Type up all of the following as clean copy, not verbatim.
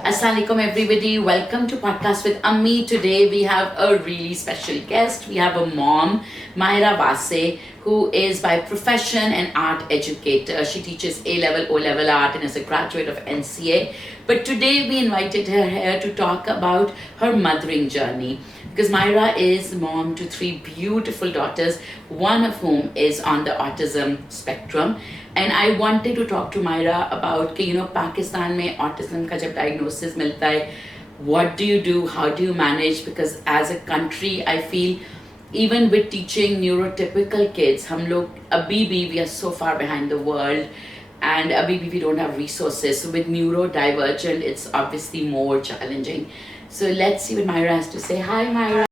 Assalamualaikum everybody. Welcome to Podcast with Ammi. Today we have a really special guest. We have a mom, Myra Vase, who is by profession an art educator. She teaches A-level, O-level art and is a graduate of NCA. But today we invited her here to talk about her mothering journey. Because Myra is mom to three beautiful daughters, one of whom is on the autism spectrum. And I wanted to talk to Myra about कि Pakistan में autism का जब diagnosis मिलता है, what do you do, how do you manage? Because as a country, I feel even with teaching neurotypical kids, हम लोग अभी भी we are so far behind the world, and अभी भी we don't have resources. So with neurodivergent, it's obviously more challenging. So let's see what Myra has to say. Hi Myra.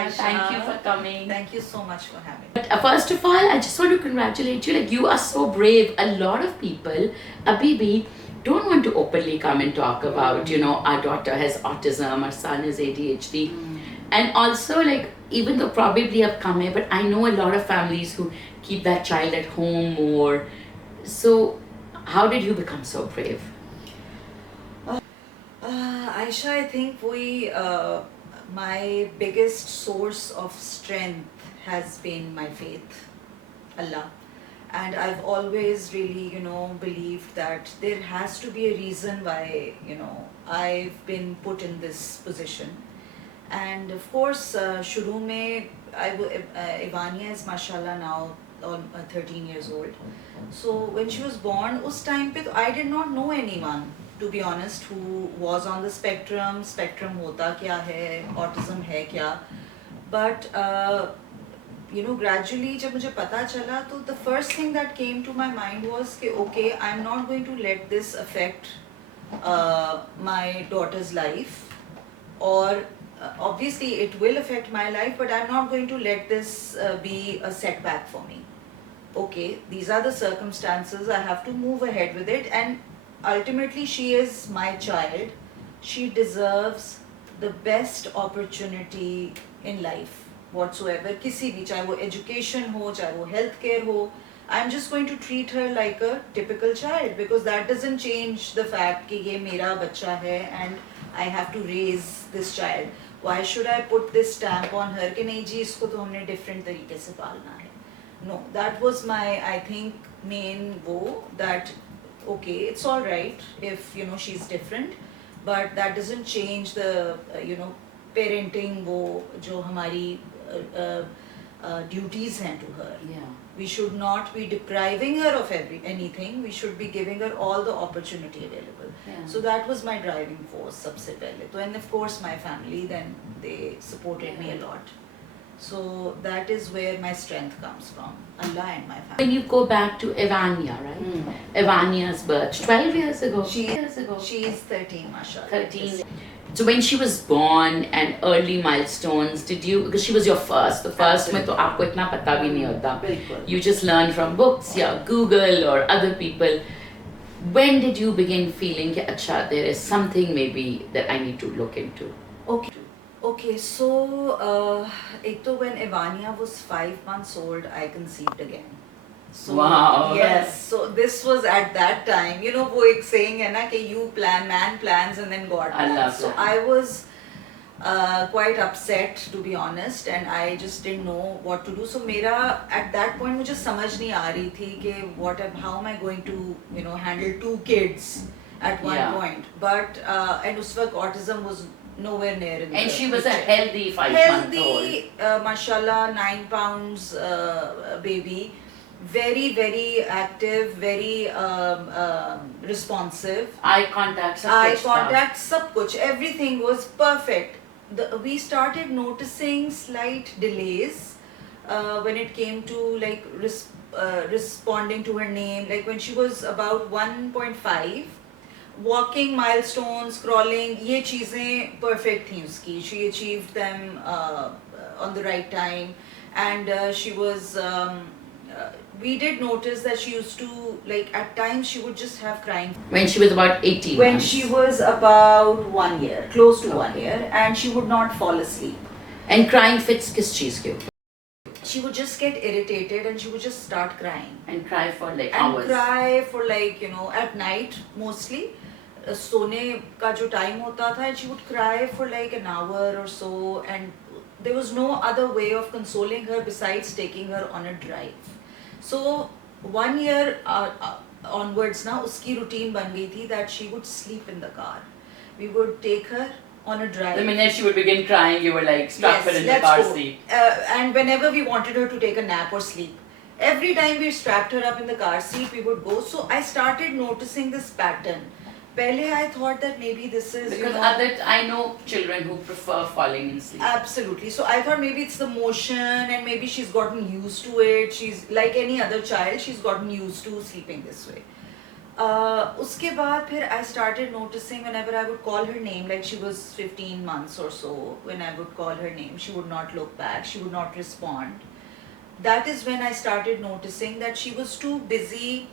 Thank you for coming. Thank you so much for having me. But first of all, I just want to congratulate you. Like, you are so brave. A lot of people, Abibi, don't want to openly come and talk about, our daughter has autism, our son has ADHD. And also, like, even though probably have come here, but I know a lot of families who keep that child at home more. So, how did you become so brave? Aisha, I think my biggest source of strength has been my faith, Allah. And I've always really, believed that there has to be a reason why, I've been put in this position. And of course, shuru mein, Ivania is mashallah now 13 years old. So when she was born, us time pe I did not know anyone, to be honest, who was on the spectrum. Spectrum hota kya hai, autism hai kya. But gradually जब मुझे पता चला, तो the first thing that came to my mind was कि okay, I'm not going to let this affect my daughter's life, or obviously it will affect my life, but I'm not going to let this be a setback for me. Okay, these are the circumstances, I have to move ahead with it, and ultimately she is my child. She deserves the best opportunity in life whatsoever, kisi bhi, chahe wo education ho, chahe wo healthcare ho. I'm just going to treat her like a typical child, because that doesn't change the fact कि ये मेरा बच्चा है and I have to raise this child. Why should I put this stamp on her कि नहीं जी इसको तो हमने different तरीके से पालना है? No, that was my, I think, main woe, that okay, it's all right if she's different, but that doesn't change the parenting wo जो हमारी duties हैं to her. Yeah. We should not be depriving her of anything. We should be giving her all the opportunity available. Yeah. So that was my driving force सबसे पहले. So, and of course my family, then they supported me a lot. So that is where my strength comes from, Allah and my family. When you go back to Ivania, right? Ivania's birth, 12 years ago. She is 13, mashallah. 13. So when she was born and early milestones, did you, because she was your first, the first में तो आपको इतना पता भी नहीं होता. You just learn from books, yeah, Google or other people. When did you begin feeling कि अच्छा, there is something maybe that I need to look into? Okay, so एक तो when Ivania was 5 months old, I conceived again. So, wow. Yes, so this was at that time. वो एक saying है ना कि you plan, man plans and then God plans. So I was quite upset, to be honest, and I just didn't know what to do. So मेरा at that point मुझे समझ नहीं आ रही थी कि how am I going to handle 2 kids at one point. But and उस वक्त autism was nowhere near in and she was a healthy 5-month-old. Healthy, mashallah, 9 pounds baby. Very, very active, very responsive. Eye contact, sab kuch. Everything was perfect. We started noticing slight delays when it came to like responding to her name. Like when she was about 1.5, walking milestones, crawling, ये चीजें perfect थी उसकी. She achieved them on the right time, and she was. We did notice that she used to, like, at times she would just have crying. When she was about 18 When months. she was about 1 year, close to 1 year, and she would not fall asleep. And crying fits किस चीज़ के? She would just get irritated and she would just start crying. And cry for like and hours. Cry for like, at night mostly. सोने का जो time होता था, and she would cry for like an hour or so, and there was no other way of consoling her besides taking her on a drive. So 1 year onwards ना उसकी routine बन गई थी that she would sleep in the car. We would take her on a drive. The minute she would begin crying, you were like strap her in the let's car go. seat. And whenever we wanted her to take a nap or sleep, every time we strapped her up in the car seat, we would go. So I started noticing this pattern. Pehle I thought that maybe this is, Because other, I know children who prefer falling in sleep. Absolutely. So I thought maybe it's the motion, and maybe she's gotten used to it. She's like any other child, she's gotten used to sleeping this way. उसके बाद फिर I started noticing whenever I would call her name, like she was 15 months or so, when I would call her name, she would not look back, she would not respond. That is when I started noticing that she was too busy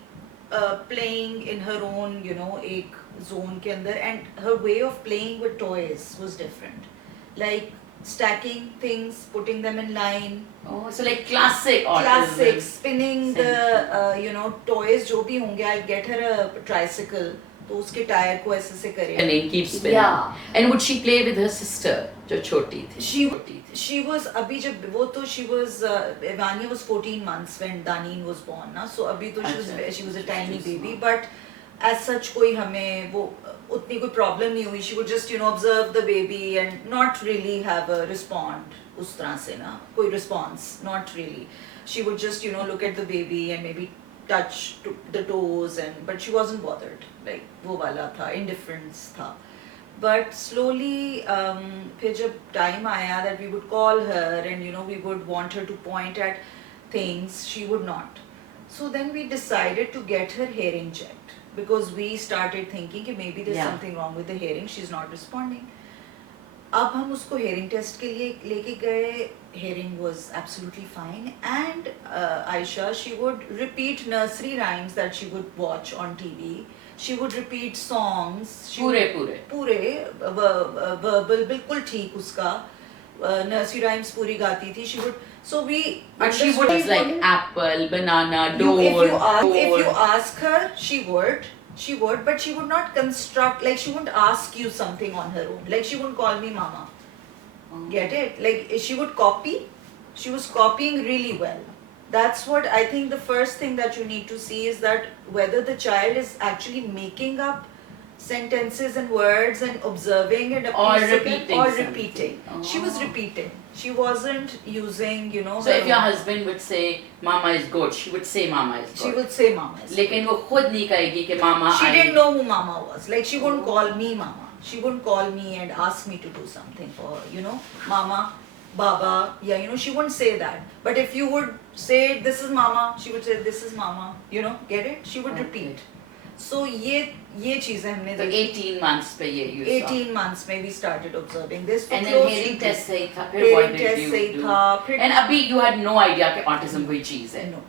playing in her own, एक zone के अंदर, and her way of playing with toys was different. Like stacking things, putting them in line. Oh, so like classic autism. Classic, spinning the toys जो भी होंगे. I'll get her a tricycle, तो उसके tyre को ऐसे से करेगा. And it keeps spinning. Yeah. And would she play with her sister, जो छोटी थी? She was अभी जब वो तो she was Ivania was 14 months when Daneen was born ना. So अभी तो she was a tiny baby, but as such कोई हमें वो उतनी कोई problem नहीं हुई. She would just observe the baby and not really have a respond उस तरह से ना, कोई response, not really. She would just look at the baby and maybe touch the toes, but she wasn't bothered. Like वो वाला था, indifference था. But slowly फिर जब time आया that we would call her and we would want her to point at things, she would not. So then we decided to get her hearing checked, because we started thinking कि maybe there's something wrong with the hearing, she's not responding. अब हम उसको hearing test के लिए लेके गए. Hearing was absolutely fine, and Aisha, she would repeat nursery rhymes that she would watch on TV. She would repeat songs. पूरे verbal बिल्कुल ठीक उसका. Nursery rhymes पूरी गाती थी. She would. So we. But she would like apple, banana, door. If you ask her, she would, but she would not construct. Like she wouldn't ask you something on her own. Like she wouldn't call me mama. Get it? Like she would copy. She was copying really well. That's what I think the first thing that you need to see is that whether the child is actually making up sentences and words and observing and repeating. She was repeating. She wasn't using, So if your husband would say mama is good, she would say mama is good. She would say mama is good. लेकिन वो खुद नहीं कहेगी कि mama. She didn't know who mama was. Like she wouldn't call me mama. She wouldn't call me and ask me to do something for her, mama, baba. Yeah, she wouldn't say that. But if you would say this is mama, she would say this is mama. Get it? She would repeat. So ये चीजें हमने. So 18 months पे ये you 18 months में we started observing this. And then hearing test सही था. फिर what did you do? And अभी you had no idea कि autism कोई चीज है. No.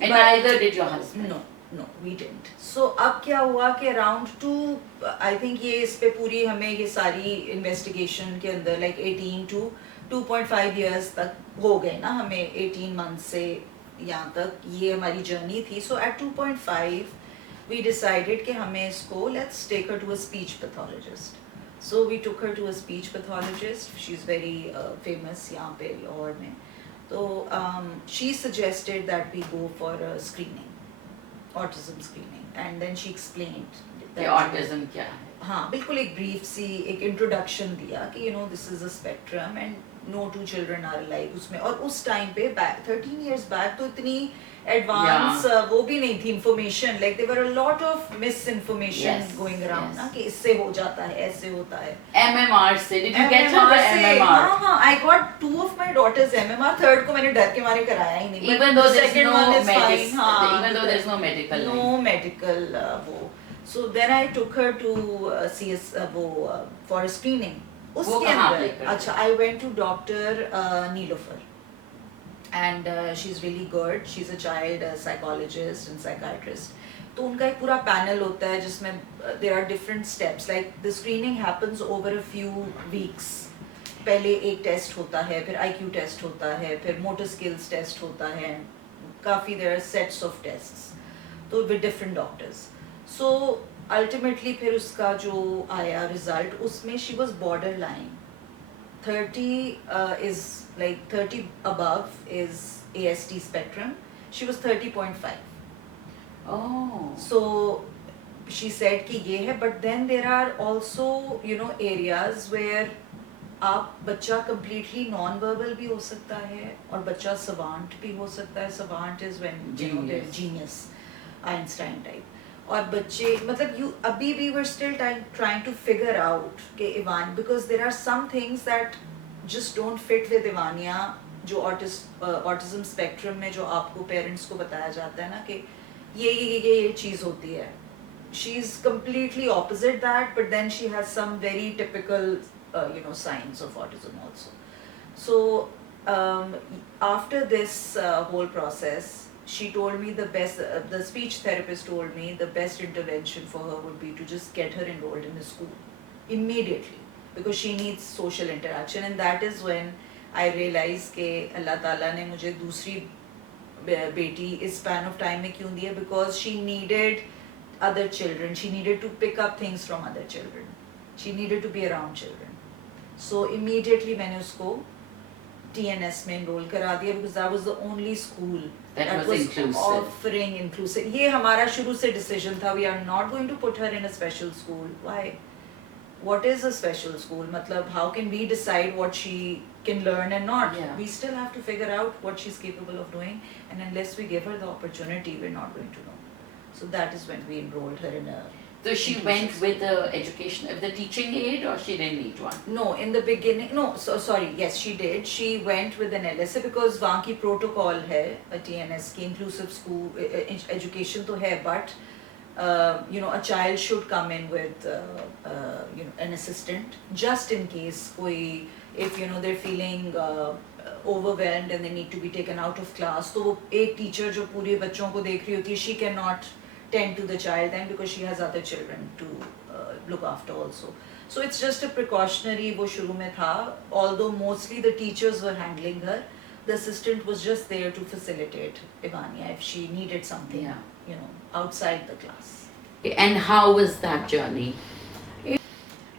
And neither did your husband. No, we didn't. So अब क्या हुआ कि around 2, I think ये इस पे पूरी हमें ये सारी investigation के अंदर like 18 to 2.5 years तक हो गए ना हमें. 18 months से यहाँ तक ये हमारी journey थी. So at 2.5 we decided कि हमें इसको let's take her to a speech pathologist. So we took her to a speech pathologist. She's very famous यहाँ पे लाहौर में. So she suggested that we go for a screening. Autism screening, and then she explained कि autism क्या है. हाँ बिल्कुल एक brief सी एक introduction दिया कि this is a spectrum and no two children are alike उसमें. और उस time पे 13 years back तो इतनी advance वो भी नहीं थी information. Like there were a lot of misinformation going around ना कि इससे हो जाता है, ऐसे होता है. MMR से did you get her the MMR? हाँ I got 2 of my daughters MMR. Third को मैंने डर के मारे कराया ही नहीं. Even though there's no medical. Even though there's no medical. No medical वो. So then I took her to CS for a screening. उसके अंदर अच्छा I went to Dr. Nilofer. And she's really good. She's a child psychologist and psychiatrist. तो उनका एक पूरा panel होता है जिसमें there are different steps. Like the screening happens over a few weeks. पहले एक टेस्ट होता है, फिर IQ टेस्ट होता है, फिर motor skills टेस्ट होता है. काफी there are sets of tests. तो with different doctors. So ultimately फिर उसका जो आया रिजल्ट उसमें she was border line 30 is like 30 above is AST spectrum. She was 30.5. Oh. So she said कि ये है, but then there are also areas where आप बच्चा completely non-verbal भी हो सकता है और बच्चा savant भी हो सकता है. Savant is when they're genius, Einstein type. और बच्चे मतलब अभी we were still trying to figure out कि Ivan, because there are some things that just don't fit with Ivania जो autism spectrum में जो आपको parents को बताया जाता है ना कि ये चीज़ होती है. She's completely opposite that, but then she has some very typical signs of autism also. So after this whole process, she told me the speech therapist told me the best intervention for her would be to just get her enrolled in the school immediately, because she needs social interaction. And that is when I realized कि Allah Ta'ala ने मुझे दूसरी बेटी इस span of time में क्यों दी है, because she needed other children, she needed to pick up things from other children, she needed to be around children. So immediately मैंने उसको TNS में enroll करा दिया, because that was the only school that was inclusive. offering inclusive. ये हमारा शुरू से decision था, we are not going to put her in a special school. Why? What is a special school? मतलब how can we decide what she can learn and not? Yeah. We still have to figure out what she's capable of doing, and unless we give her the opportunity, we're not going to know. So that is when we enrolled her in a. So she went with the teaching aid, or she didn't need one? No, in the beginning, no, sorry, yes, she did. She went with an LSA because वहाँ की protocol है, TNS की inclusive school education तो है, but a child should come in with an assistant just in case if they're feeling overwhelmed and they need to be taken out of class. तो एक teacher जो पूरे बच्चों को देख रही होती है, she cannot tend to the child then, because she has other children to look after also. So it's just a precautionary, वो शुरू में था, although mostly the teachers were handling her. The assistant was just there to facilitate Ivania if she needed something, outside the class. And how was that journey?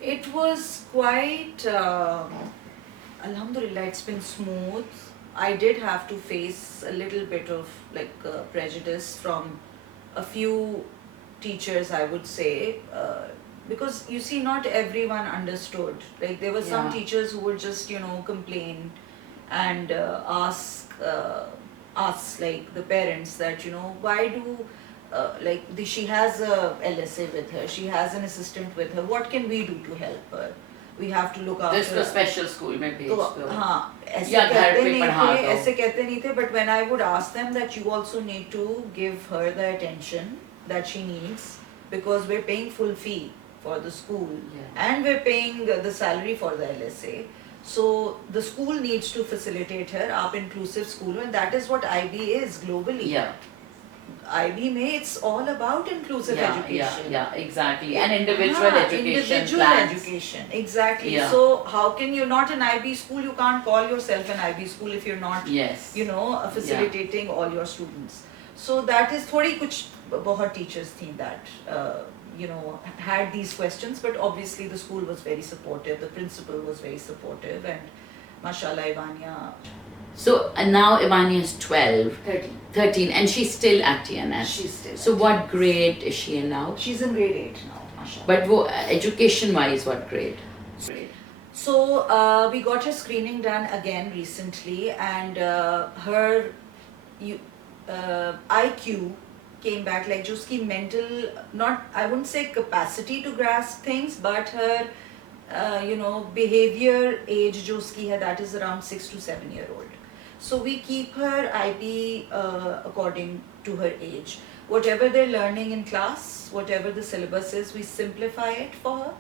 It was quite, alhamdulillah, it's been smooth. I did have to face a little bit of prejudice from a few teachers, I would say, because you see, not everyone understood. Like there were some teachers who would just complain and ask us, like the parents, that why do she has a LSA with her, she has an assistant with her, what can we do to help her? We have to look after Just a special school में भेज दो. हाँ, ऐसे या घर कहते पे नहीं पढ़ा थे, दो. ऐसे कहते नहीं थे, but when I would ask them that you also need to give her the attention that she needs, because we're paying full fee for the school, and we're paying the salary for the LSA, so the school needs to facilitate her. आप inclusive school, and that is what IB is globally. Yeah. IB में it's all about inclusive education. Yeah, exactly. And individual education individual plans. education, exactly. Yeah. So how can you not an IB school? You can't call yourself an IB school if you're not, facilitating all your students. So that is थोड़ी कुछ बहुत teachers थी that had these questions, but obviously the school was very supportive. The principal was very supportive, and mashallah, Ivania. So now Ivania is 12. 13. 13, and she's still at TNS. She's still. So what grade is she in now? She's in grade 8 now, mashallah. But education-wise, what grade? So we got her screening done again recently, and her IQ came back, like just ki mental, not, I wouldn't say capacity to grasp things, but her behavior age jo uski hai, that is around 6 to 7 year old. So we keep her IB according to her age. Whatever they're learning in class, whatever the syllabus is, we simplify it for her,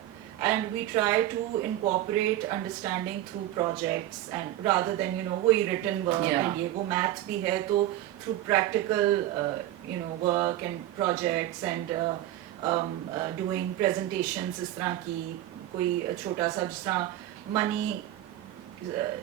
and we try to incorporate understanding through projects, and rather than वही written work and ये वो math भी है, तो through practical work and projects and doing presentations इस तरह की कोई छोटा सा, जिस तरह money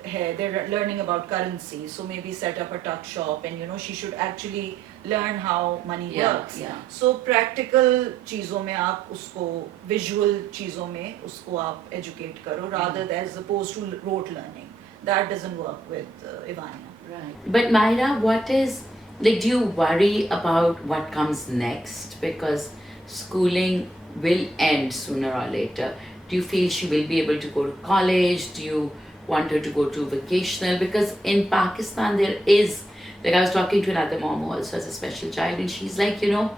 they're learning about currency, so maybe set up a tuck shop, and she should actually learn how money Yeah, works. yeah. So practical चीज़ों में आप उसको visual चीज़ों में उसको आप educate करो rather than as opposed to rote learning. That doesn't work with Ivania. Right. But Myra, what is, like, do you worry about what comes next? Because schooling will end sooner or later. Do you feel she will be able to go to college? Do you want her to go to vocational? Because in Pakistan, there is, like, I was talking to another mom who also has a special child, and she's like, you know,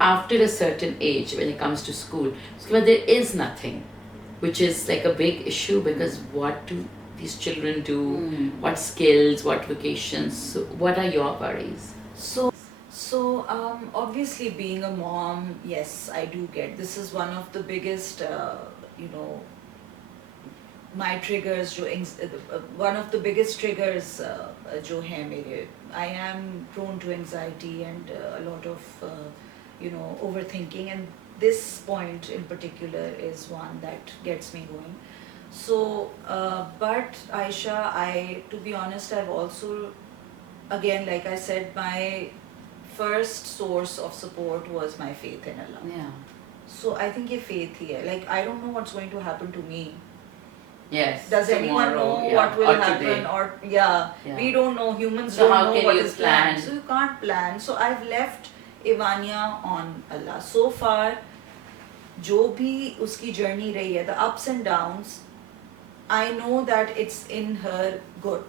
after a certain age, when it comes to school, there is nothing, which is like a big issue because what do these children do? What skills, what vocations? So what are your worries? So obviously being a mom, yes, I do get this is one of the biggest, you know, my triggers one of the biggest triggers जो है मेरे, I am prone to anxiety and a lot of you know, overthinking, and this point in particular is one that gets me going. So but Aisha, to be honest, I've also, again, like I said, my first source of support was my faith in Allah. Yeah. So I think ये faith ही है. Like, I don't know what's going to happen to me. Yes. Does anyone tomorrow, know yeah, what will or happen? today. Or yeah, Yeah. we don't know. Humans So don't how know can what you is plan? planned. So you can't plan. So I've left Ivania on Allah. So far, जो भी उसकी journey रही है, the ups and downs, I know that it's in her good.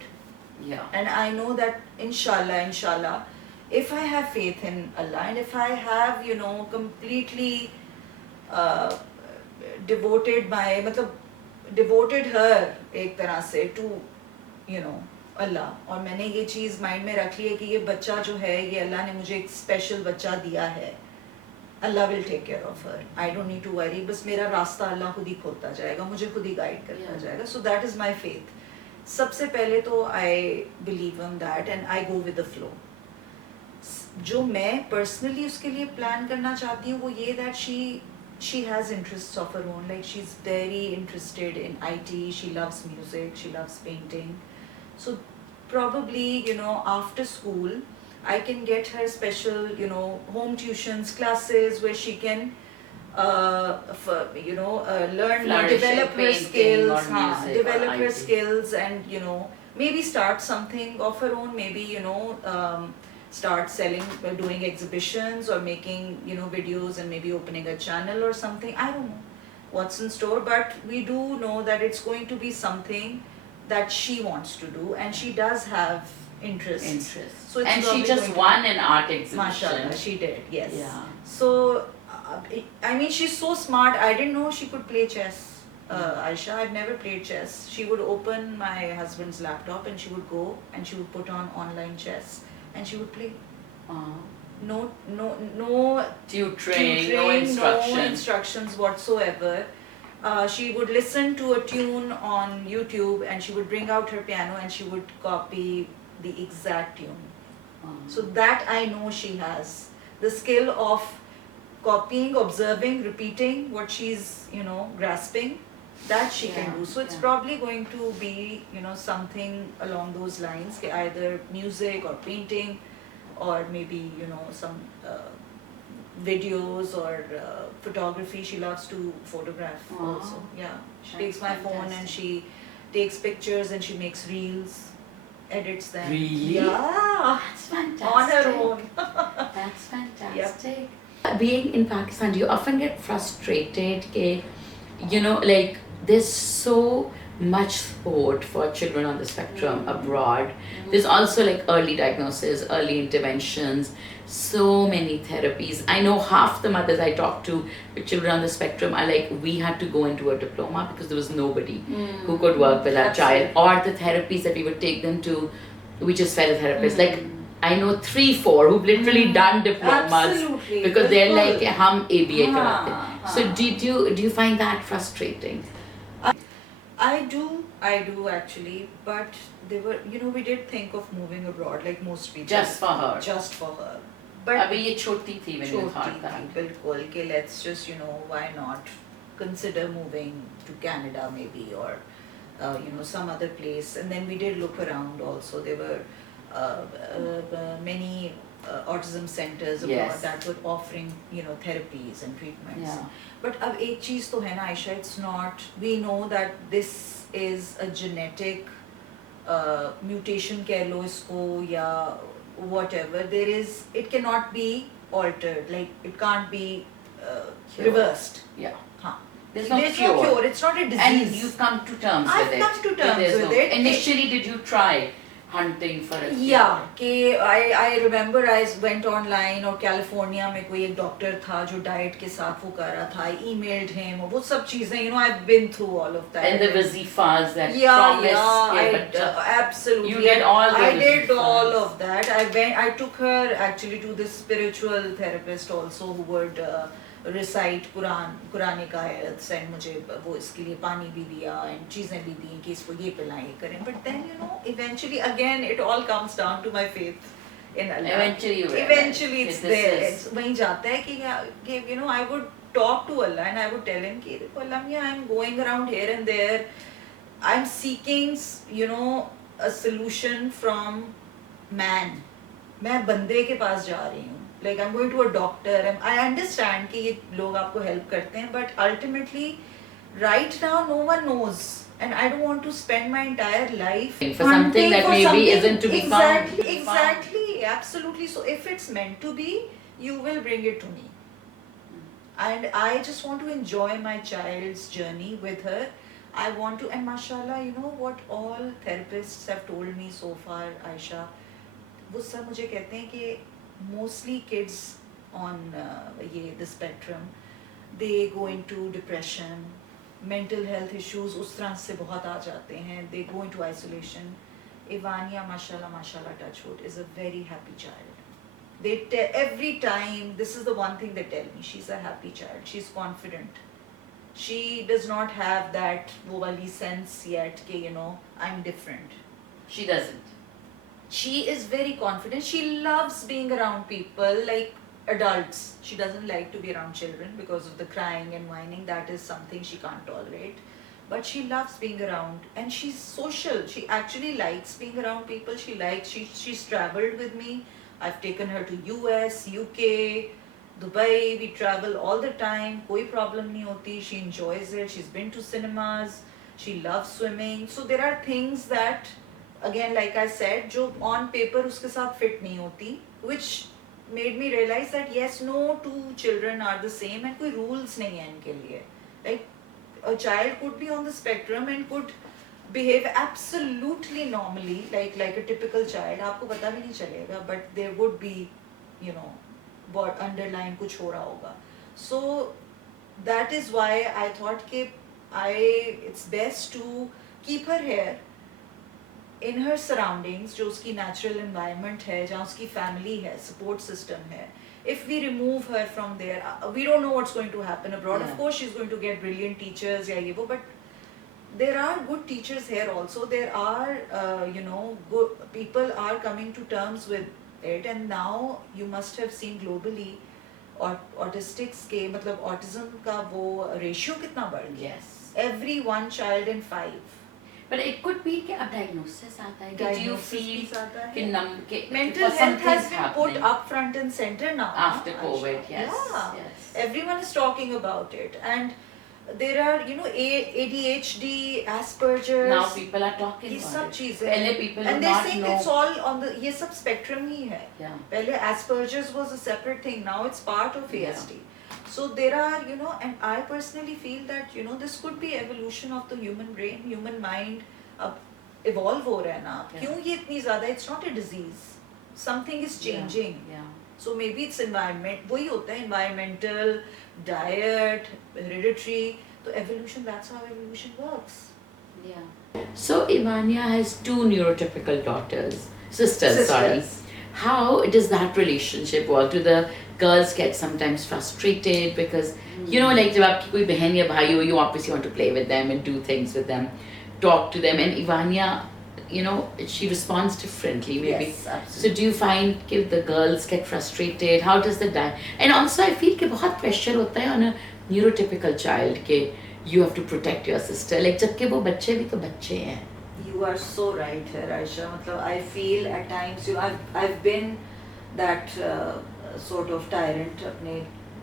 Yeah. And I know that inshallah, if I have faith in Allah and if I have, you know, completely devoted her एक तरह से to, you know, Allah, और मैंने ये चीज़ mind में रख ली है कि ये बच्चा जो है, ये अल्लाह ने मुझे एक स्पेशल बच्चा दिया है. Allah will take care of her. I don't need to worry. बस मेरा रास्ता अल्लाह खुद ही खोलता जाएगा, मुझे खुद ही गाइड करता जाएगा. So that is my faith. सबसे पहले तो I believe in that and I go with the flow. जो मैं personally उसके लिए plan करना चाहती हूँ वो ये that she has interests of her own. Like, she's very interested in IT. She loves music. She loves painting. So probably, you know, after school, I can get her special, you know, home tuitions, classes where she can, you know, learn, Flourish develop in her painting skills, or music or develop her IT. skills, and, you know, maybe start something of her own. Maybe, you know, start selling, doing exhibitions or making, you know, videos and maybe opening a channel or something. I don't know what's in store, but we do know that it's going to be something that she wants to do, and she does have interest. So it's and she probably just going to- won an art exhibition. Mashallah, she did, yes. Yeah. So, I mean, she's so smart. I didn't know she could play chess. Aisha, I've never played chess. She would open my husband's laptop and she would go and she would put on online chess and she would play. No Tutoring, no no instruction. instructions whatsoever. She would listen to a tune on YouTube and she would bring out her piano and she would copy the exact tune. So that I know she has. The skill of copying, observing, repeating what she's, you know, grasping, that she can do. So it's probably going to be, you know, something along those lines, either music or painting or maybe, you know, some videos or photography. She loves to photograph also. Yeah, she takes my phone and she takes pictures and she makes reels, edits them. Really? Yeah. That's fantastic. On her own. That's fantastic. Being in Pakistan, do you often get frustrated? You know, like, there's so much support for children on the spectrum abroad. There's also like early diagnosis, early interventions, so many therapies. I know half the mothers I talk to with children on the spectrum are like, we had to go and do a diploma because there was nobody who could work with our child, or the therapies that we would take them to, we just fed a therapist. Like, I know 3-4 who've literally done diplomas. Absolutely. Because they're like, Bilkul. hum ABA हाँ, karate. हाँ. So do you find that frustrating? I do actually, but they were, you know, we did think of moving abroad like most people. Just for her. Just for her. But अभी ये छोटी थी when you छोटी thought that. थी, बिल्कुल, कि let's just, you know, why not consider moving to Canada maybe, or you know, some other place. And then we did look around also. There were many autism centers abroad Yes. that were offering, you know, therapies and treatments. Yeah. But अब एक चीज तो है ना Ayesha, it's not, we know that this is a genetic mutation कह लो इसको या whatever, there is, it cannot be altered, like it can't be Cured. reversed. Yeah. हाँ. There's no There's cure. no cure, it's not a disease. And you've come to terms I've with it. come to terms There's with no- it. Initially, did you try hunting for a cure? Yeah, कि I remember I went online और California में कोई एक doctor था जो diet के साथ वो कर रहा था. I emailed him और वो सब चीजें, you know, I've been through all of that. And the wazifas that Yeah, promise I ke bachcha- absolutely. You did all the I did wazifas. all of that. I took her actually to this spiritual therapist also who would recite Quranic ayats and मुझे वो इसके लिए पानी भी दिया and चीजें भी दी कि इसको ये पिलाएं ये करें. But then, you know, eventually again it all comes down to my faith in Allah. Eventually you realize Eventually it's that this there. is- It's वहीं जाता है कि you know, I would talk to Allah and I would tell him कि देखो Allah Miyan, I'm going around here and there, I'm seeking, you know, a solution from man. मैं बंदे के पास जा रही हूँ. Like I'm going to a doctor and I understand कि ये लोग आपको help करते हैं, but ultimately right now no one knows and I don't want to spend my entire life For something hunting that for maybe something. isn't to be found. Exactly, absolutely. So if it's meant to be, you will bring it to me. And I just want to enjoy my child's journey with her. I want to, and mashallah, you know what all therapists have told me so far, Aisha, वो सब मुझे कहते हैं कि mostly kids on the spectrum, they go into depression, mental health issues उस तरह से बहुत आ जाते हैं, they go into isolation. Ivania, mashallah, touch wood, is a very happy child. They every time, this is the one thing they tell me, she's a happy child, she's confident. She does not have that वो वाली sense yet कि, you know, I'm different. She doesn't. She is very confident. She loves being around people like adults. She doesn't like to be around children because of the crying and whining. That is something she can't tolerate. But she loves being around and she's social. She actually likes being around people. She's traveled with me. I've taken her to US, UK, Dubai. We travel all the time. कोई problem नहीं होती. She enjoys it. She's been to cinemas. She loves swimming. So there are things that, again, like I said, जो on paper उसके साथ fit नहीं होती, which made me realize that yes, no two children are the same and कोई rules नहीं है इनके लिए. Like a child could be on the spectrum and could behave absolutely normally, like a typical child. आपको पता भी नहीं चलेगा, but there would be, you know, what underlying कुछ हो रहा होगा. So that is why I thought कि it's best to keep her here in her surroundings, जो उसकी natural environment है, जहाँ उसकी family है, support system है. If we remove her from there, we don't know what's going to happen abroad. Yeah. Of course, she's going to get brilliant teachers, या ये वो, but there are good teachers here also. There are, you know, good people are coming to terms with it, and now you must have seen globally, autistics के मतलब autism का वो ratio कितना बढ़ गया. Yes. Every one child in 5. But it could be कि अब diagnosis आता है. Did you Diagnosis feel भी आता है. कि Mental for health something's has been happening put up front and center now. after Aisha. COVID? Yes. Yeah. Yes. Everyone is talking about it, and there are, you know, ADHD, Asperger's. Now people are talking ये about सब it. चीजें पहले हैं. people And do they not think know. it's all on the, ये सब spectrum ही है. Yeah. पहले Asperger's was a separate thing, now it's part of Yeah. ASD. So there are, you know, and I personally feel that, you know, this could be evolution of the human brain, human mind. अब evolve हो रहा है ना. Yeah. क्यों ये इतनी ज़्यादा? It's not a disease. Something is changing. Yeah. Yeah. So maybe it's environment. वही होता है, environmental, diet, hereditary. So evolution, that's how evolution works. Yeah. So Ivania has 2 neurotypical sisters. Sorry. How does that relationship work? Do the girls get sometimes frustrated because you know, like जब आपकी कोई बहन या भाई हो, you obviously want to play with them and do things with them, talk to them, and Ivania, you know, she responds differently maybe. Yes, So absolutely. do you find that the girls get frustrated? How does the and also I feel कि बहुत pressure होता है on a neurotypical child कि you have to protect your sister. Like जबकि वो बच्चे भी तो बच्चे हैं. You are so right here, Aisha. मतलब I feel at times, you know, I've been that sort of tyrant अपने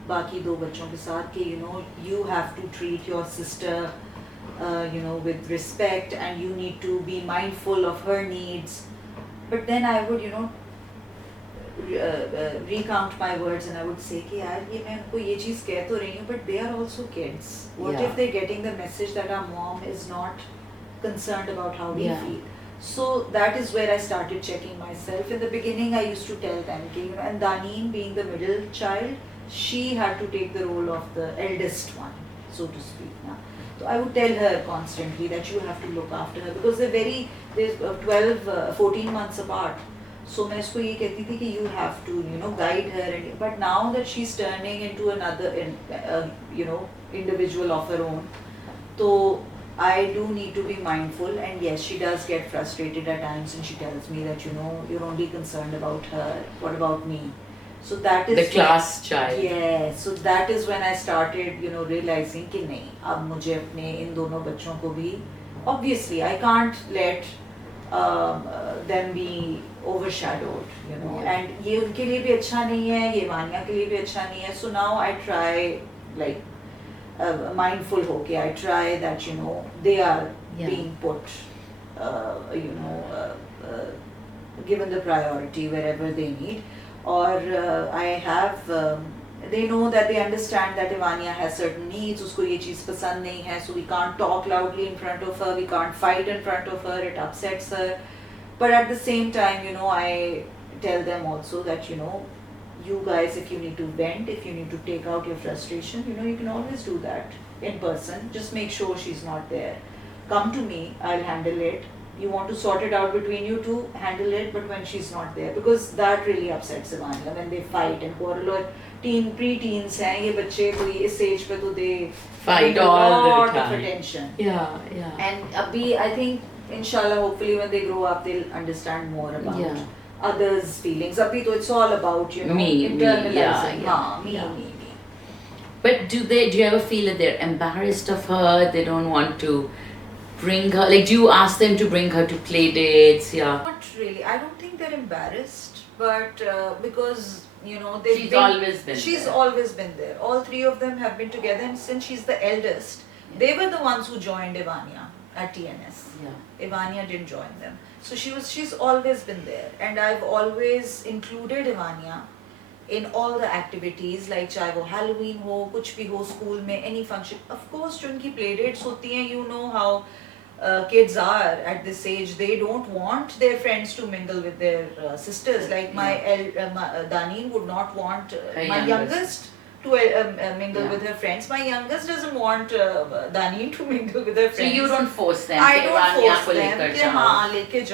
बाकी दो बच्चों के साथ कि you know you have to treat your sister you know with respect and you need to be mindful of her needs. But then I would you know recount my words and I would say कि यार ये मैं उनको ये चीज़ कह तो रही हूँ but they are also kids. What Yeah. if they're getting the message that our mom is not concerned about how we Yeah. feel? So that is where I started checking myself. In the beginning, I used to tell them, you know, and Daneen being the middle child, she had to take the role of the eldest one, so to speak. Now, so I would tell her constantly that you have to look after her because they're 12, 14 months apart. So मैं इसको ये कहती थी कि you have to, you know, guide her. And but now that she's turning into another, you know, individual of her own, so I do need to be mindful, and yes, she does get frustrated at times, and she tells me that you know you're only concerned about her. What about me? So that is The class child. Yeah. So that is when I started, you know, realizing कि नहीं, अब मुझे अपने इन दोनों बच्चों को भी obviously I can't let them be overshadowed, you know, Yeah. and ये उनके लिए भी अच्छा नहीं है, ये वानिया के लिए भी अच्छा नहीं है. So now I try like. Mindful होके I try that you know they are Yeah. being put you know given the priority wherever they need, or I have they know that they understand that Ivania has certain needs, उसको ये चीज़ पसंद नहीं है, so we can't talk loudly in front of her, we can't fight in front of her, it upsets her. But at the same time, you know, I tell them also that you know you guys, if you need to vent, if you need to take out your frustration, you know, you can always do that in person. Just make sure she's not there. Come to me, I'll handle it. You want to sort it out between you two, handle it, but when she's not there, because that really upsets Ivania when they fight and quarrel. Or pre-teens हैं ये बच्चे, तो ये इस age पे तो they Fight need a all the lot of time. attention. Yeah, yeah. And abhi, I think inshallah hopefully when they grow up they'll understand more about Yeah. others' feelings. Abhi to it's all about, you know, Me, internalizing. yeah, Me. But do you ever feel that they're embarrassed of her? They don't want to bring her. Like, do you ask them to bring her to play dates? Yeah. Not really. I don't think they're embarrassed, but because you know they've She's been, always been she's there. always been there. All three of them have been together, and since she's the eldest, they were the ones who joined Ivania at TNS. Yeah. Ivania didn't join them. So she's always been there, and I've always included Ivania in all the activities, like चाहे वो Halloween हो, कुछ भी हो, school में any function. Of course जो उनकी play dates होती हैं, you know how kids are at this age, they don't want their friends to mingle with their sisters. Like my Daneen would not want my youngest to mingle with her friends. My youngest doesn't want Daneen to mingle with her friends. So you don't force them. I कि don't Vaniya force को them लेकर कि जाओ. हाँ लेके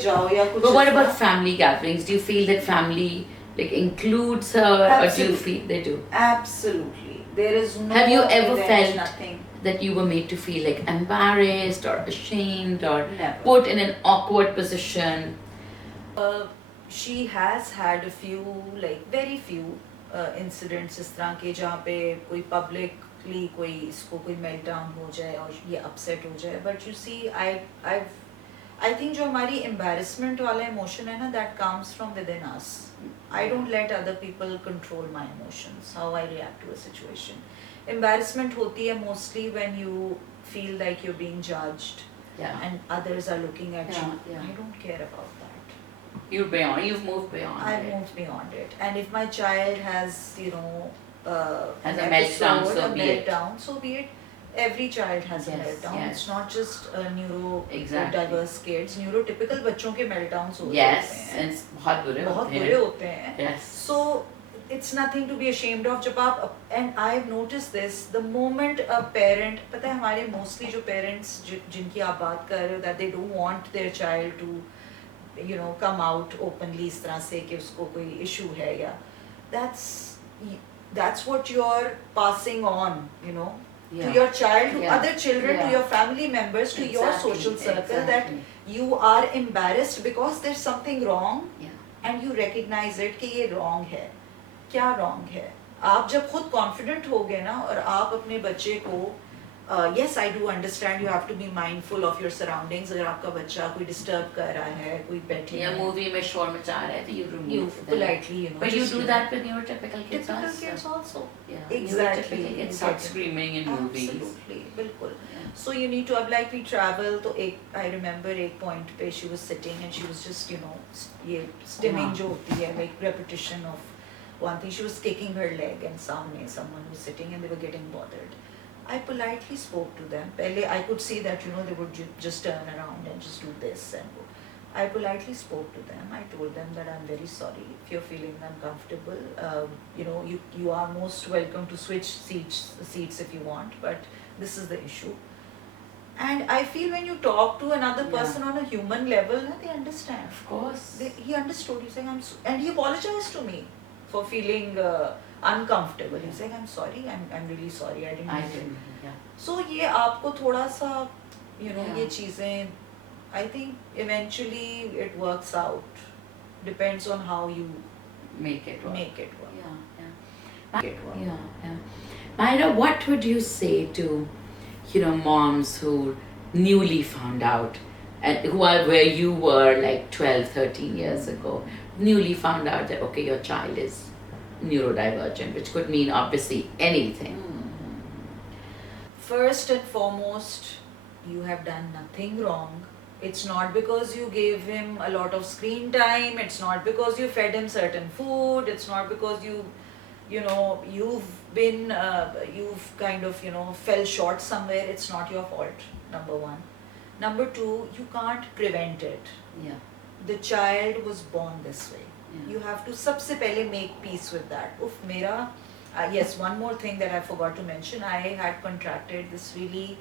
जाओ या कुछ. But what ऐसा. about family gatherings? Do you feel that family like includes her, or do you Absolutely. feel they do? Absolutely. There is no. Have you ever revenge, felt nothing? that you were made to feel like embarrassed or ashamed or Never. put in an awkward position? She has had a few, like very few incidents इस तरह के जहाँ पे कोई publicly कोई इसको कोई meltdown हो जाए और ये upset हो जाए. But you see, I think जो हमारी embarrassment वाला emotion है ना, that comes from within us. I don't let other people control my emotions, how I react to a situation. Embarrassment होती है mostly when you feel like you're being judged Yeah. and others are looking at Yeah, you. yeah. I don't care about that. You've moved beyond I've it. moved beyond it. And if my child has, you know, Has an a meltdown, episode, so a be it. meltdown, so be it. Every child has a Yes, meltdown. yes. It's not just Exactly. diverse kids. Neurotypical बच्चों के meltdowns होते Yes, हैं. and बहुत बुरे बहुत होते बुरे हैं. होते हैं. Yes. So it's nothing to be ashamed of. जब आप, and I've noticed this, the moment a parent, पता है हमारे mostly जो parents जिनकी आप बात कर रहे हो, that they don't want their child to, you know, come out openly इस तरह से कि उसको कोई issue है या, that's what you're passing on, you know, Yeah. to your child, to Yeah. other children, Yeah. to your family members, to your Exactly, social circle, that exactly. you are embarrassed because there's something wrong. Yeah. And you recognize it कि ये wrong है. क्या wrong है? आप जब खुद confident हो गए ना और आप अपने बच्चे को yes, I do understand you have to be mindful of your surroundings. अगर आपका बच्चा कोई disturb कर रहा है, कोई बैठे या हैं, मूवी में शोर मचा रहा है तो you remove you them. politely, you know. But you just, do know, that with neurotypical kids typical also. kids also. Yeah, Exactly. neurotypical kids start screaming in movies. Absolutely, बिल्कुल. Yeah. So you need to, अब like we travel तो एक I remember एक point पे she was sitting and she was just, you know, ये stimming हाँ. जो होती है, like repetition of one thing. She was kicking her leg and सामने someone was sitting and they were getting bothered. I politely spoke to them. पहले I could see that, you know, they would just turn around and just do this and go. I politely spoke to them. I told them that I'm very sorry if you're feeling uncomfortable. You know, you are most welcome to switch seats if you want, but this is the issue. And I feel when you talk to another Yeah. person on a human level, they understand. Of course. He understood. He's saying, and he apologized to me for feeling uncomfortable. He's saying, I'm sorry. I'm really sorry. I didn't. I mean it." didn't. Yeah. So ये आपको थोड़ा सा, you know, Yeah. ये चीजें, I think eventually it works out. Depends on how you Make it work. make it work. Yeah, yeah. Make it work. Yeah, yeah. Myra, what would you say to, moms who newly found out, and who are where you were like 12, 13 years ago, newly found out that, okay, your child is neurodivergent, which could mean obviously anything. First and foremost, you have done nothing wrong. It's not because you gave him a lot of screen time. It's not because you fed him certain food. It's not because you've been, you've kind of, fell short somewhere. It's not your fault, number one. Number two, you can't prevent it. Yeah. The child was born this way. Yeah. You have to सबसे पहले make peace with that. Yes, one more thing that I forgot to mention. I had contracted this really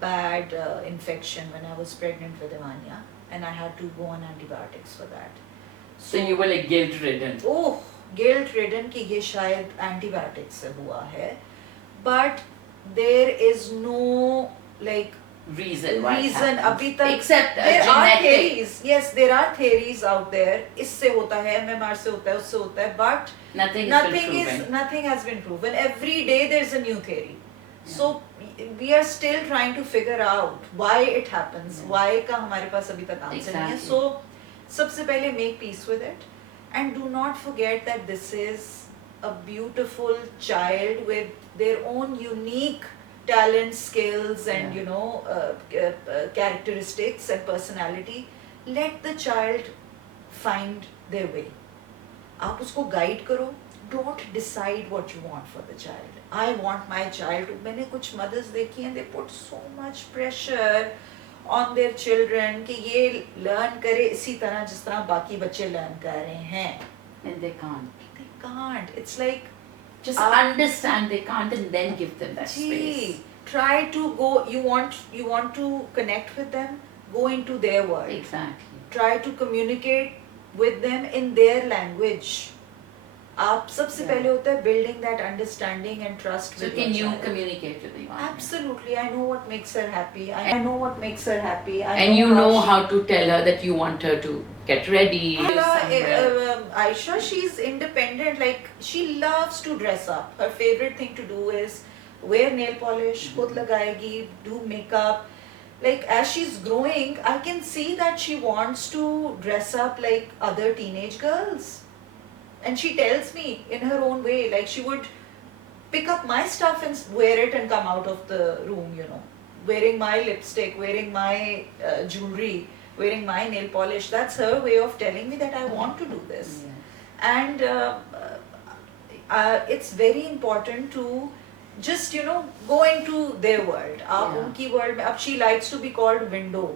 bad infection when I was pregnant with Ivania, and I had to go on antibiotics for that. So you were like guilt-ridden. Oh, guilt-ridden कि ये शायद antibiotics से हुआ है, but there is no like reason why it reason happens. अभी तक Except there are genetic. theories. Yes, there are theories out there. इससे होता है, MMR से होता है, उससे होता है, but Nothing nothing has been proven. Every day there's a new theory. Yeah. So we are still trying to figure out why it happens. Yeah. Why का हमारे पास अभी तक answer नहीं है. Exactly. So सबसे पहले make peace with it, and do not forget that this is a beautiful child with their own unique talent, skills, and Yeah. characteristics and personality. Let the child find their way. आप उसको guide करो. Don't decide what you want for the child. I want my child to. मैंने कुछ mothers देखी हैं, they put so much pressure on their children कि ये learn करे इसी तरह जिस तरह बाकी बच्चे learn कर रहे हैं. And they can't. They can't. It's like Just understand they can't and then give them that space. try to go. You want to connect with them. Go into their world. Exactly. Try to communicate with them in their language. आप सबसे Yeah. पहले होता है building that understanding and trust So with can your you child. communicate with Ivana? Absolutely. I know what makes her happy. I know what makes her happy. And you know she- how to tell her that you want her to get ready. somewhere. Aisha, she's independent. Like, she loves to dress up. Her favorite thing to do is wear nail polish, khud lagayegi, do makeup. Like, as she's growing, I can see that she wants to dress up like other teenage girls. And she tells me in her own way, like she would pick up my stuff and wear it and come out of the room, wearing my lipstick, wearing my jewelry, wearing my nail polish. That's her way of telling me that I want to do this. Yeah. And it's very important to just go into their world. आप Yeah. उनकी world में, अब she likes to be called Window.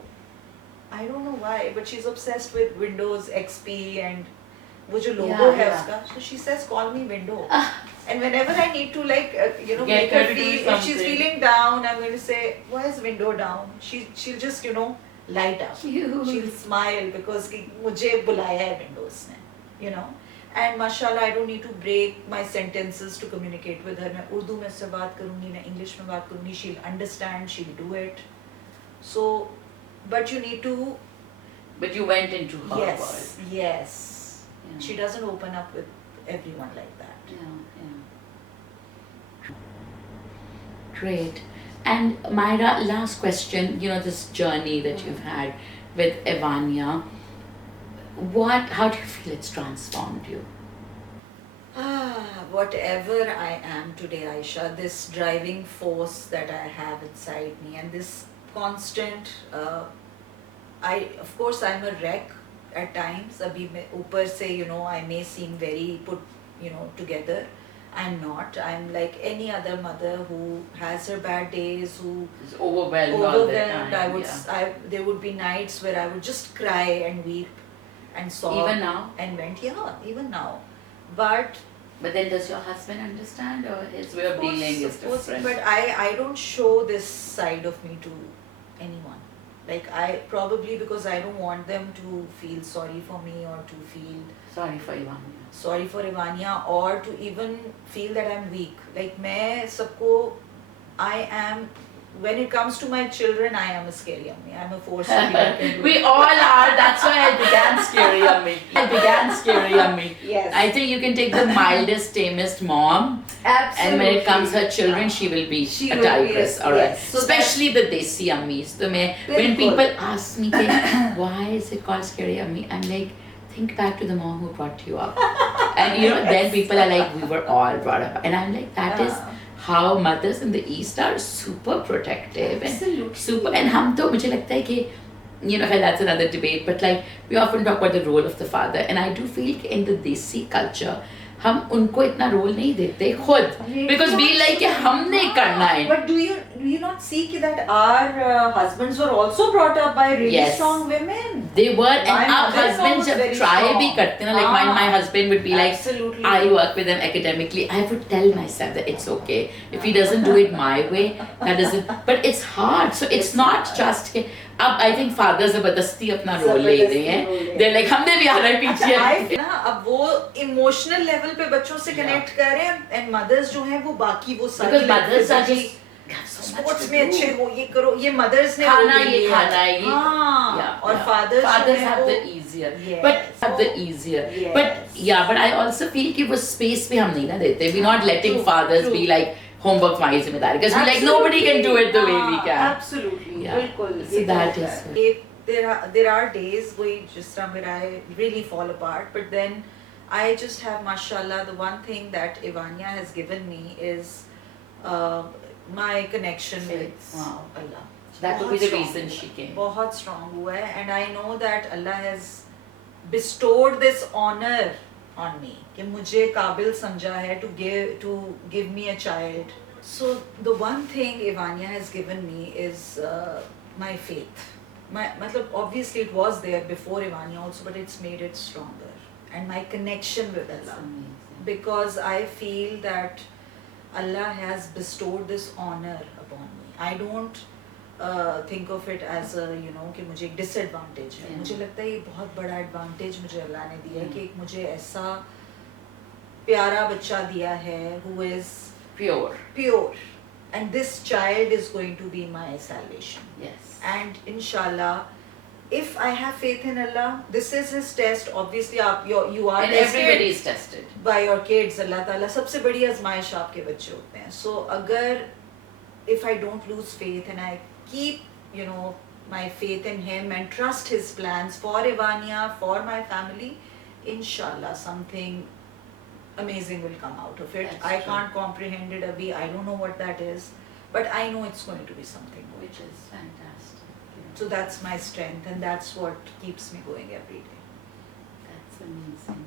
I don't know why, but she's obsessed with Windows XP and वो जो logo Yeah, है yeah. उसका. So she says, call me Window. And whenever I need to make Get her her to do feel, if she's something. feeling down, I'm going to say, why is Window down? She'll just light up. Cute. She'll smile because कि मुझे बुलाया है Windows ने, And mashallah, I don't need to break my sentences to communicate with her. मैं उर्दू में से बात करूँगी, मैं English में बात करूँगी. She'll understand. She'll do it. So, but you need to. But you went into her Yes. world. Yes. Yeah. She doesn't open up with everyone like that. Yeah, yeah. Great. And Myra, last question, this journey that you've had with Evania, how do you feel it's transformed you? Whatever I am today, Aisha, this driving force that I have inside me, and this constant, of course, I'm a wreck at times. Abhi upar se, I may seem very put, together. I'm not. I'm like any other mother who has her bad days, who is overwhelmed all the time. There would be nights where I would just cry and weep and sob. Even now? And went, even now. But then does your husband understand, or his way of dealing is different? But I don't show this side of me to anyone. Like probably because I don't want them to feel sorry for me, or to feel sorry for Evania, or to even feel that I'm weak. Like I am, when it comes to my children, I am a scary yummy. I'm a force to be reckoned with. We all are. That's why I began scary yummy. Yes. I think you can take the mildest, tamest mom. Absolutely. And when it comes her children, she will be a tigress. Alright. Yes. So especially the desi yummies. When people ask me, why is it called scary yummy? I'm like, think back to the mom who brought you up. And then people are like, we were all brought up. And I'm like, that is how mothers in the East are super protective. Absolutely. And hum to, mujhe lagta hai ki, that's another debate, but like we often talk about the role of the father, and I do feel in the Desi culture, हम उनको इतना role नहीं देते खुद, because we like कि हमने करना है. But do you not see that our husbands were also brought up by really strong women? They were, and our husbands जब try भी करते ना, like my husband would be like, I work with them academically, I would tell myself that it's okay if he doesn't do it my way, that doesn't, but it's hard, so it's not just कि अब I think fathers जबरदस्ती अपना role ले रहे हैं. They're like हमने भी आना है पीछे. अब वो इमोशनल लेवल पे बच्चों से कनेक्ट कर रहे हैं, एंड मदर्स जो हैं वो बाकी वो सारी मदर्स आर जस्ट स्पोर्ट्स में अच्छे हो, ये करो, ये मदर्स ने खाना ये और fathers have the easier, but I also feel कि वो स्पेस भी हम नहीं ना देते. We're not letting fathers be like homework हमारी जिम्मेदारी, because we like nobody can do it the way we can. Absolutely, बिल्कुल. So that is. There are days where I really fall apart, but then I just have, mashallah, the one thing that Evania has given me is my connection with Allah. That would be the reason she came. बहुत strong हुआ है, and I know that Allah has bestowed this honor on me कि मुझे काबिल समझा है to give me a child. So the one thing Evania has given me is my faith. Obviously it was there before Evania also, but it's made it stronger, and my connection with Allah, because I feel that Allah has bestowed this honor upon me. I don't think of it as a कि मुझे एक disadvantage है. मुझे लगता है ये बहुत बड़ा advantage मुझे अल्लाह ने दिया है कि एक मुझे ऐसा प्यारा बच्चा दिया है who is pure, and this child is going to be my salvation. Yes. And inshallah, if I have faith in Allah, this is his test. Obviously you are and everybody is tested by your kids. Allah Ta'ala सबसे बड़ी आजमाइश आपके बच्चे होते हैं. So if I don't lose faith and I keep my faith in him and trust his plans for Evania, for my family, inshallah something amazing will come out of it. I can't comprehend it, Abhi. I don't know what that is, but I know it's going to be something good. Which is fantastic. So that's my strength, and that's what keeps me going every day. That's amazing.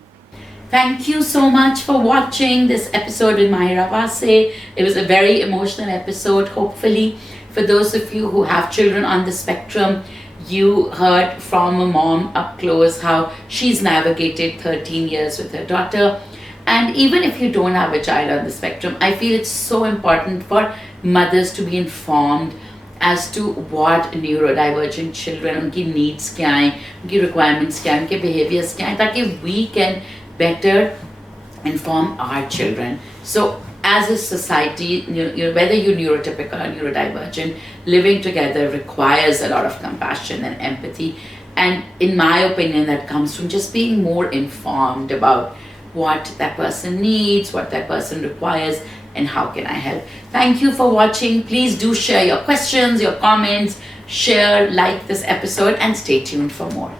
Thank you so much for watching this episode with Mahira Vase. It was a very emotional episode. Hopefully, for those of you who have children on the spectrum, you heard from a mom up close how she's navigated 13 years with her daughter. And even if you don't have a child on the spectrum, I feel it's so important for mothers to be informed as to what neurodivergent children, उनकी needs क्या हैं, उनकी requirements क्या हैं, उनके behaviors क्या हैं, ताकि we can better inform our children. So as a society, whether you're neurotypical or neurodivergent, living together requires a lot of compassion and empathy. And in my opinion, that comes from just being more informed about what that person needs, what that person requires, and how can I help. Thank you for watching. Please do share your questions, your comments, share, like this episode, and stay tuned for more.